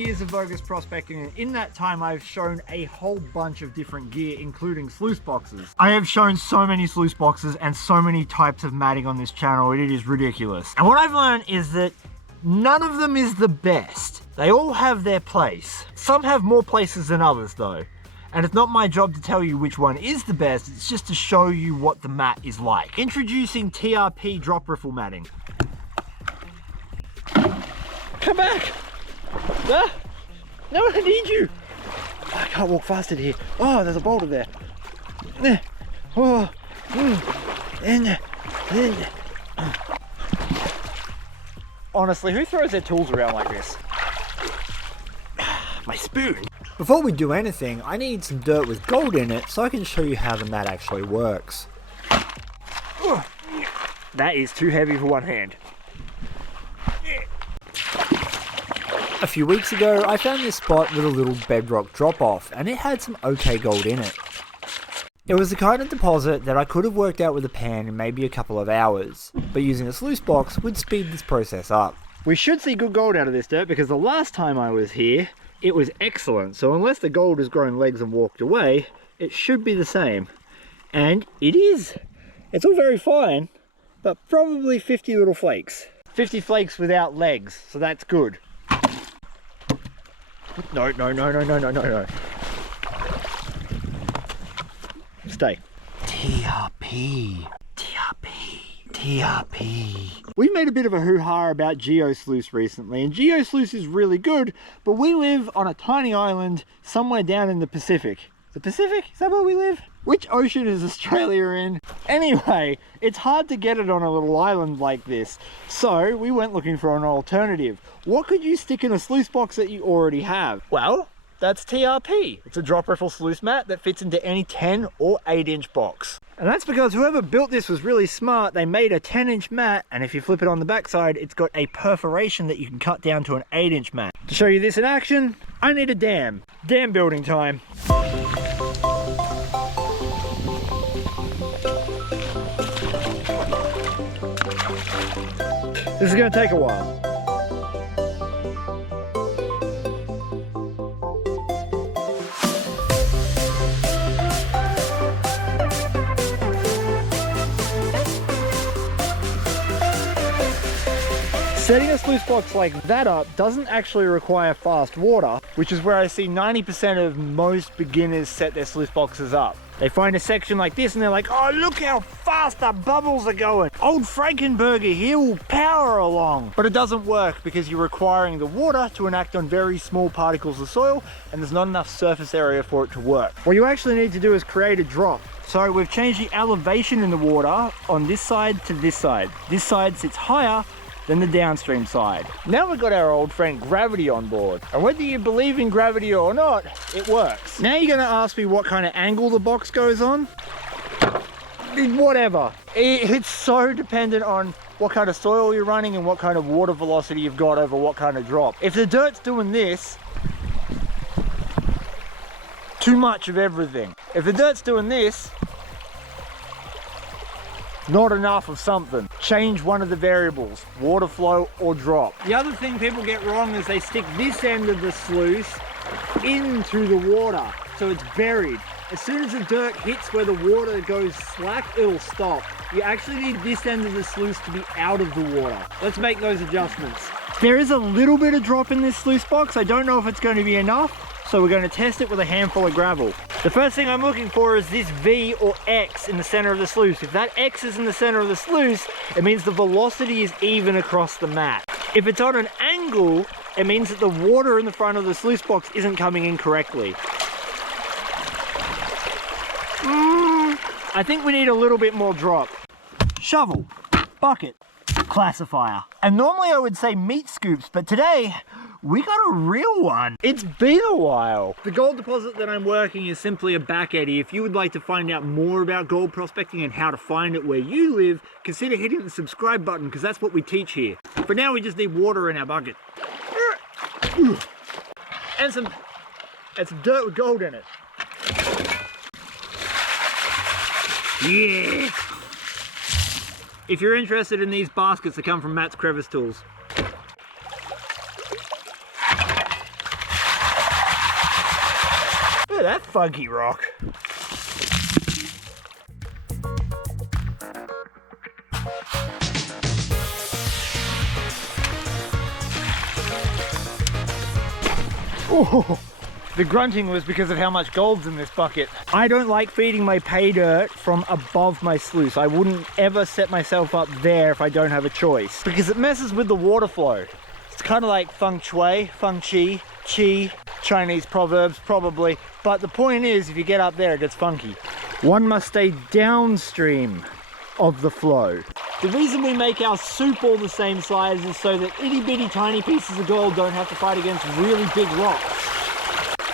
years of Vo-Gus prospecting, and in that time I've shown a whole bunch of different gear, including sluice boxes. I have shown so many sluice boxes and so many types of matting on this channel, it is ridiculous. And what I've learned is that none of them is the best. They all have their place. Some have more places than others though. And it's not my job to tell you which one is the best, it's just to show you what the mat is like. Introducing TRP drop riffle matting. Come back! Ah, no, I need you! I can't walk faster here. Oh, there's a boulder there. Oh, honestly, who throws their tools around like this? My spoon. Before we do anything, I need some dirt with gold in it so I can show you how the mat actually works. That is too heavy for one hand. A few weeks ago, I found this spot with a little bedrock drop off, and it had some okay gold in it. It was the kind of deposit that I could have worked out with a pan in maybe a couple of hours, but using a sluice box would speed this process up. We should see good gold out of this dirt because the last time I was here, it was excellent, so unless the gold has grown legs and walked away, it should be the same. And it is. It's all very fine, but probably 50 little flakes. 50 flakes without legs, so that's good. No. Stay. TRP. We made a bit of a hoo-ha about Sluice recently, and Sluice is really good, but we live on a tiny island somewhere down in the Pacific. The Pacific? Is that where we live? Which ocean is Australia in? Anyway, it's hard to get it on a little island like this, so we went looking for an alternative. What could you stick in a sluice box that you already have? Well, that's TRP. It's a drop riffle sluice mat that fits into any 10 or 8-inch box. And that's because whoever built this was really smart. They made a 10-inch mat, and if you flip it on the backside, it's got a perforation that you can cut down to an 8-inch mat. To show you this in action, I need a dam. Dam building time. This is going to take a while. Setting a sluice box like that up doesn't actually require fast water, which is where I see 90% of most beginners set their sluice boxes up. They find a section like this and they're like, oh, look how fast the bubbles are going. Old Frankenberger here will power along. But it doesn't work because you're requiring the water to enact on very small particles of soil, and there's not enough surface area for it to work. What you actually need to do is create a drop. So we've changed the elevation in the water on this side to this side. This side sits higher than the downstream side. Now we've got our old friend gravity on board, and whether you believe in gravity or not, it works. Now you're going to ask me what kind of angle the box goes on? Whatever. It's so dependent on what kind of soil you're running and what kind of water velocity you've got over what kind of drop. If the dirt's doing this, too much of everything. If the dirt's doing this, not enough of something. Change one of the variables, water flow or drop. The other thing people get wrong is they stick this end of the sluice into the water, so it's buried. As soon as the dirt hits where the water goes slack, it'll stop. You actually need this end of the sluice to be out of the water. Let's make those adjustments. There is a little bit of drop in this sluice box. I don't know if it's going to be enough, so we're going to test it with a handful of gravel. The first thing I'm looking for is this V or X in the center of the sluice. If that X is in the center of the sluice, it means the velocity is even across the mat. If it's on an angle, it means that the water in the front of the sluice box isn't coming in correctly. I think we need a little bit more drop. Shovel, bucket, classifier. And normally I would say meat scoops, but today, we got a real one. It's been a while. The gold deposit that I'm working is simply a back eddy. If you would like to find out more about gold prospecting and how to find it where you live, consider hitting the subscribe button because that's what we teach here. For now, we just need water in our bucket. And some dirt with gold in it. Yeah! If you're interested in these baskets that come from Matt's Crevice Tools. that funky rock. Oh, the grunting was because of how much gold's in this bucket. I don't like feeding my pay dirt from above my sluice. I wouldn't ever set myself up there if I don't have a choice, because it messes with the water flow. It's kind of like feng shui, feng chi, chi, Chinese proverbs probably, but the point is, if you get up there, it gets funky. One must stay downstream of the flow. The reason we make our soup all the same size is so that itty bitty tiny pieces of gold don't have to fight against really big rocks.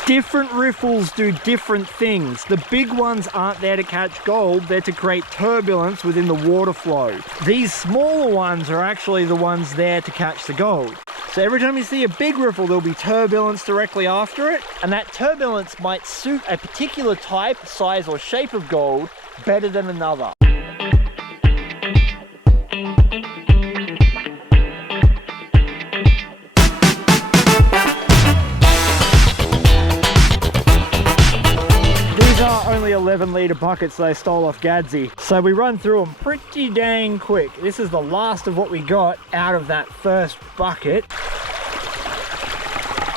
Different riffles do different things. The big ones aren't there to catch gold, they're to create turbulence within the water flow. These smaller ones are actually the ones there to catch the gold. So every time you see a big riffle, there'll be turbulence directly after it, and that turbulence might suit a particular type, size, or shape of gold better than another. These are only 11-litre buckets that I stole off Gadsy, so we run through them pretty dang quick. This is the last of what we got out of that first bucket.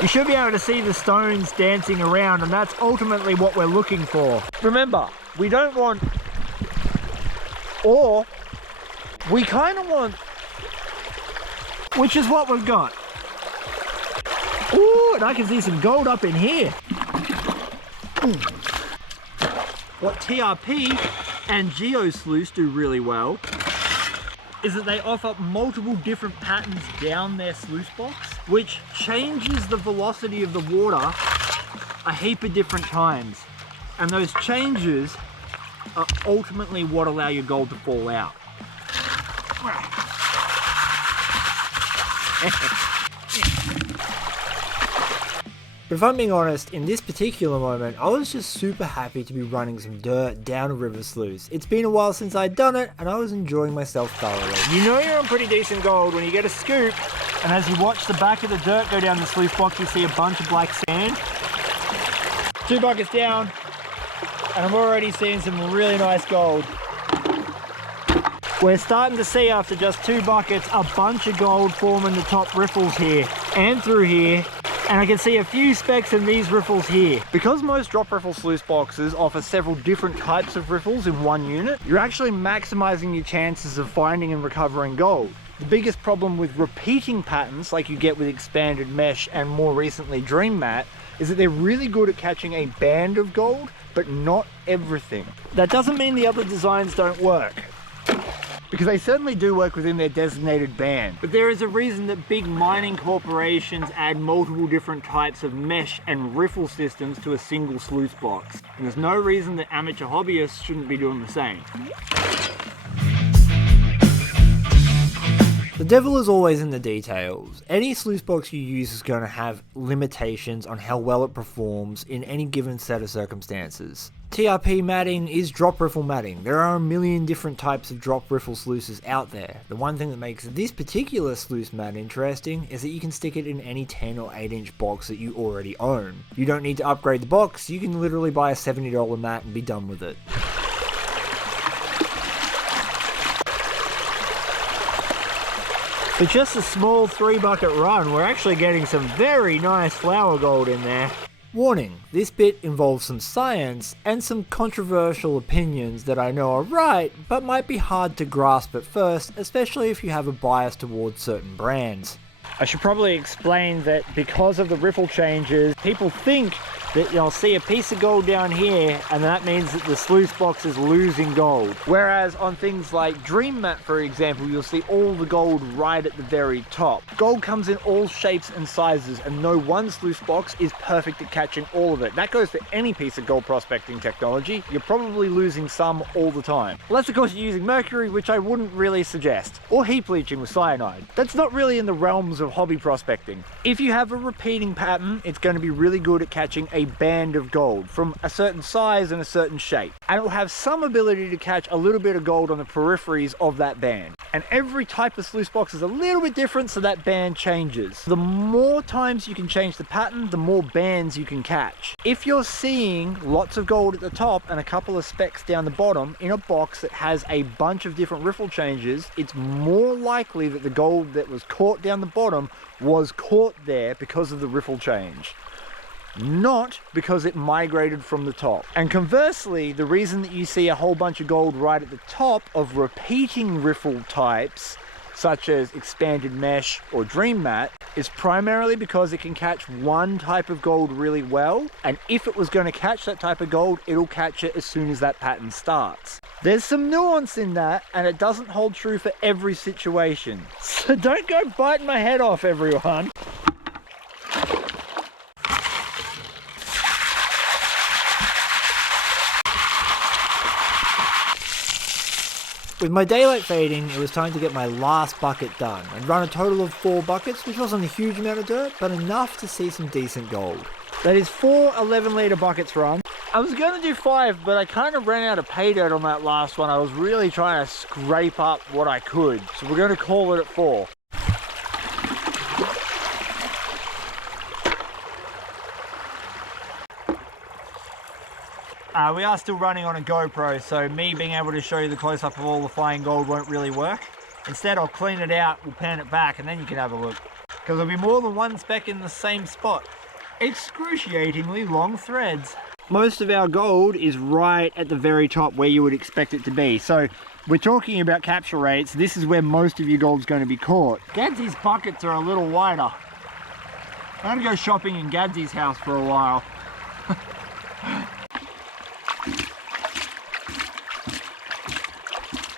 You should be able to see the stones dancing around, and that's ultimately what we're looking for. Remember, we don't want, or we kind of want, which is what we've got. Ooh, and I can see some gold up in here. What TRP and Sluice do really well is that they offer multiple different patterns down their sluice box, which changes the velocity of the water a heap of different times. And those changes are ultimately what allow your gold to fall out. But if I'm being honest, in this particular moment, I was just super happy to be running some dirt down a river sluice. It's been a while since I'd done it, and I was enjoying myself thoroughly. You know you're on pretty decent gold when you get a scoop, and as you watch the back of the dirt go down the sluice box, you see a bunch of black sand. 2 buckets down, and I'm already seeing some really nice gold. We're starting to see, after just 2 buckets, a bunch of gold forming the top riffles here and through here. And I can see a few specks in these riffles here. Because most drop riffle sluice boxes offer several different types of riffles in one unit, you're actually maximizing your chances of finding and recovering gold. The biggest problem with repeating patterns, like you get with expanded mesh and more recently dream mat, is that they're really good at catching a band of gold, but not everything. That doesn't mean the other designs don't work, because they certainly do work within their designated band. But there is a reason that big mining corporations add multiple different types of mesh and riffle systems to a single sluice box. And there's no reason that amateur hobbyists shouldn't be doing the same. The devil is always in the details. Any sluice box you use is going to have limitations on how well it performs in any given set of circumstances. TRP matting is drop riffle matting. There are a million different types of drop riffle sluices out there. The one thing that makes this particular sluice mat interesting is that you can stick it in any 10 or 8 inch box that you already own. You don't need to upgrade the box, you can literally buy a $70 mat and be done with it. For just a small 3 bucket run, we're actually getting some very nice flower gold in there. Warning, this bit involves some science and some controversial opinions that I know are right, but might be hard to grasp at first, especially if you have a bias towards certain brands. I should probably explain that because of the riffle changes, people think that you'll see a piece of gold down here and that means that the sluice box is losing gold. Whereas on things like Dream Mat, for example, you'll see all the gold right at the very top. Gold comes in all shapes and sizes, and no one sluice box is perfect at catching all of it. That goes for any piece of gold prospecting technology. You're probably losing some all the time. Unless of course you're using mercury, which I wouldn't really suggest. Or heap leaching with cyanide. That's not really in the realms of hobby prospecting. If you have a repeating pattern, it's going to be really good at catching a a band of gold from a certain size and a certain shape. And it will have some ability to catch a little bit of gold on the peripheries of that band. And every type of sluice box is a little bit different, so that band changes. The more times you can change the pattern, the more bands you can catch. If you're seeing lots of gold at the top and a couple of specks down the bottom in a box that has a bunch of different riffle changes, it's more likely that the gold that was caught down the bottom was caught there because of the riffle change, not because it migrated from the top. And conversely, the reason that you see a whole bunch of gold right at the top of repeating riffle types such as expanded mesh or dream mat is primarily because it can catch one type of gold really well, and if it was going to catch that type of gold, it'll catch it as soon as that pattern starts. There's some nuance in that, and it doesn't hold true for every situation. So don't go biting my head off, everyone. With my daylight fading, it was time to get my last bucket done. I'd run a total of 4 buckets, which wasn't a huge amount of dirt, but enough to see some decent gold. That is 4 11-litre buckets run. I was going to do 5, but I kind of ran out of pay dirt on that last one. I was really trying to scrape up what I could, so we're going to call it at 4. We are still running on a GoPro, so me being able to show you the close-up of all the flying gold won't really work. Instead, I'll clean it out, we'll pan it back, and then you can have a look. Because there'll be more than one speck in the same spot. Excruciatingly long threads. Most of our gold is right at the very top where you would expect it to be. So we're talking about capture rates. This is where most of your gold's going to be caught. Gadsy's buckets are a little wider. I'm going to go shopping in Gadsy's house for a while.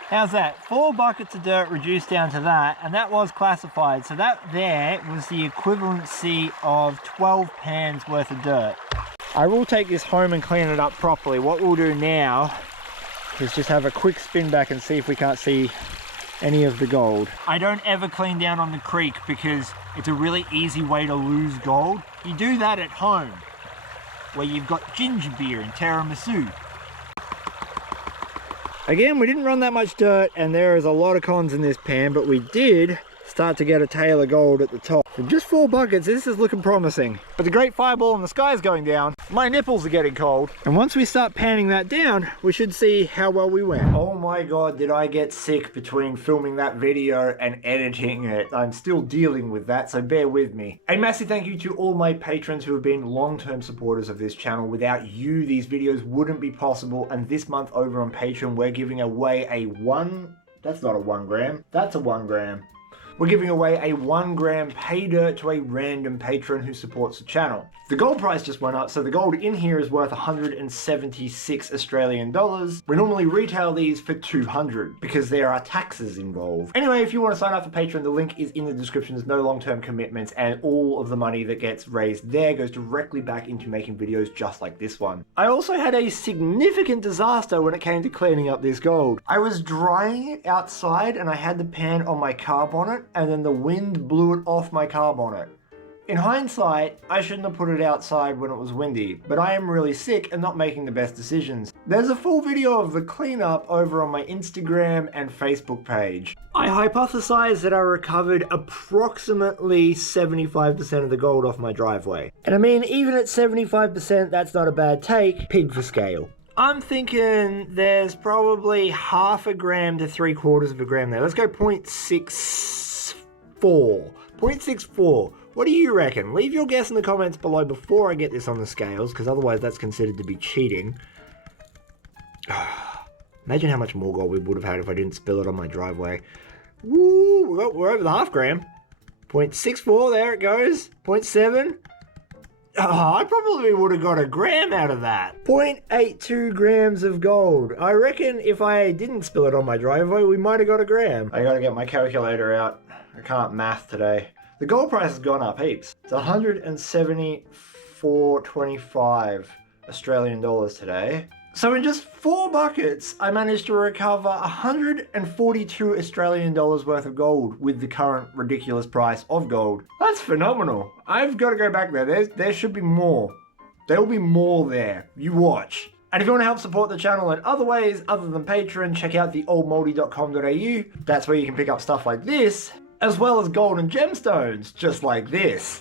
How's that? 4 buckets of dirt reduced down to that, and that was classified. So that there was the equivalency of 12 pans worth of dirt. I will take this home and clean it up properly. What we'll do now is just have a quick spin back and see if we can't see any of the gold. I don't ever clean down on the creek because it's a really easy way to lose gold. You do that at home, where you've got ginger beer and tiramisu. Again, we didn't run that much dirt, and there is a lot of cons in this pan, but we did start to get a tail of gold at the top. And just 4 buckets, this is looking promising. But the great fireball in the sky is going down. My nipples are getting cold. And once we start panning that down, we should see how well we went. Oh my God, did I get sick between filming that video and editing it. I'm still dealing with that, so bear with me. A massive thank you to all my patrons who have been long-term supporters of this channel. Without you, these videos wouldn't be possible. And this month over on Patreon, we're giving away that's not a 1 gram, that's a 1 gram. We're giving away a 1 gram Paydirt to a random patron who supports the channel. The gold price just went up, so the gold in here is worth 176 Australian dollars. We normally retail these for 200 because there are taxes involved. Anyway, if you want to sign up for Patreon, the link is in the description. There's no long-term commitments, and all of the money that gets raised there goes directly back into making videos just like this one. I also had a significant disaster when it came to cleaning up this gold. I was drying it outside and I had the pan on my car bonnet, and then the wind blew it off my car bonnet. In hindsight, I shouldn't have put it outside when it was windy, but I am really sick and not making the best decisions. There's a full video of the cleanup over on my Instagram and Facebook page. I hypothesize that I recovered approximately 75% of the gold off my driveway. And I mean, even at 75%, that's not a bad take, pig for scale. I'm thinking there's probably 1/2 gram to 3/4 gram there. Let's go 0.64. 0.64. What do you reckon? Leave your guess in the comments below before I get this on the scales, because otherwise that's considered to be cheating. Imagine how much more gold we would have had if I didn't spill it on my driveway. Woo! We're over the 1/2 gram. 0.64, there it goes. 0.7. Oh, I probably would have got 1 gram out of that. 0.82 grams of gold. I reckon if I didn't spill it on my driveway, we might have got 1 gram. I gotta get my calculator out. I can't math today. The gold price has gone up heaps. It's 174.25 Australian dollars today. So in just 4 buckets, I managed to recover 142 Australian dollars worth of gold with the current ridiculous price of gold. That's phenomenal. I've got to go back there. There should be more. There will be more there. You watch. And if you want to help support the channel in other ways other than Patreon, check out theoldmoldy.com.au. That's where you can pick up stuff like this, as well as gold and gemstones, just like this.